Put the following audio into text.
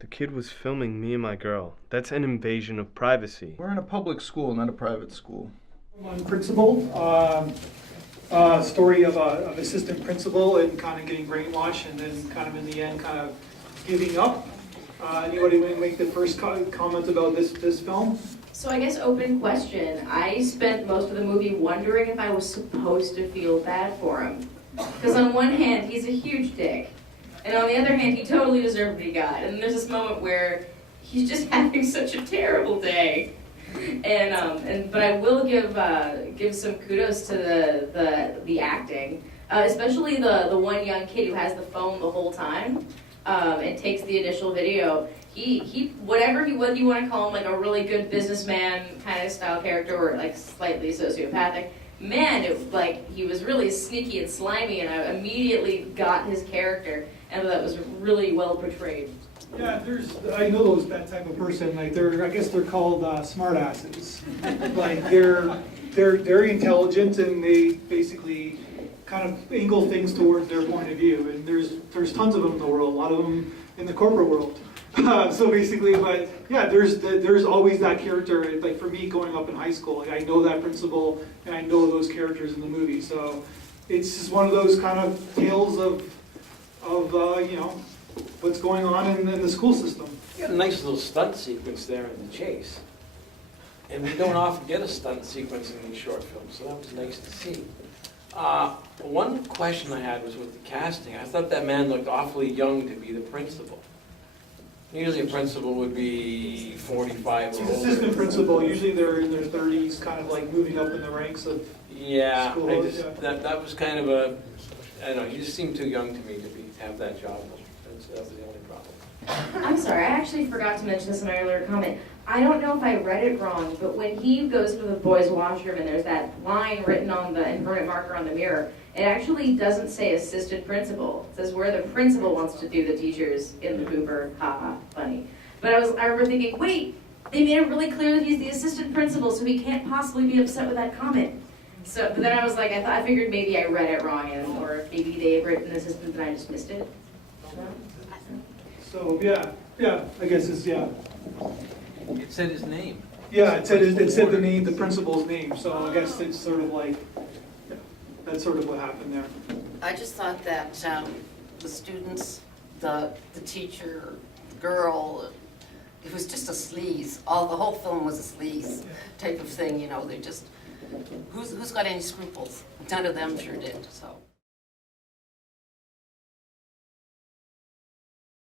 The kid was filming me and my girl. That's an invasion of privacy. We're in a public school, not a private school. Unprincipled, story of an assistant principal and kind of getting brainwashed and then kind of in the end kind of giving up. Anybody want to make the first comment about this film? So I guess open question. I spent most of the movie wondering if I was supposed to feel bad for him. Because on one hand, he's a huge dick. And on the other hand, he totally deserved what he got. And there's this moment where he's just having such a terrible day. But I will give some kudos to the acting, especially the one young kid who has the phone the whole time and takes the initial video. He whatever you want to call him, like a really good businessman kind of style character or like slightly sociopathic. Man, he was really sneaky and slimy, and I immediately got his character, and that was really well portrayed. Yeah, I know that type of person. Like I guess they're called smartasses. Like they're very intelligent, and they basically kind of angle things towards their point of view. And there's tons of them in the world. A lot of them in the corporate world. So basically, but yeah, there's always that character. Like for me, growing up in high school, like I know that principal and I know those characters in the movie. So it's just one of those kind of tales of what's going on in the school system. You got a nice little stunt sequence there in the chase. And we don't often get a stunt sequence in these short films, so that was nice to see. One question I had was with the casting. I thought that man looked awfully young to be the principal. Usually a principal would be 45 or older. Assistant principal, usually they're in their 30s, kind of like moving up in the ranks of yeah, school. That was kind of a, I don't know, he just seemed too young to me to have that job. That was the only problem. I'm sorry, I actually forgot to mention this in my earlier comment. I don't know if I read it wrong, but when he goes to the boys' washroom and there's that line written on the inverted marker on the mirror, it actually doesn't say assistant principal. It says where the principal wants to do the teachers in the pooper. Haha, funny. But I remember thinking, wait, they made it really clear that he's the assistant principal, so he can't possibly be upset with that comment. So, but then I was like, I figured maybe I read it wrong, or maybe they had written assistant and I just missed it. So yeah, I guess it's yeah. It said his name. Yeah, it said the principal's name. So I guess it's sort of like that's sort of what happened there. I just thought that the students, the teacher, the girl, it was just a sleaze. The whole film was a sleaze type of thing, you know. They just, who's got any scruples? None of them sure did, so.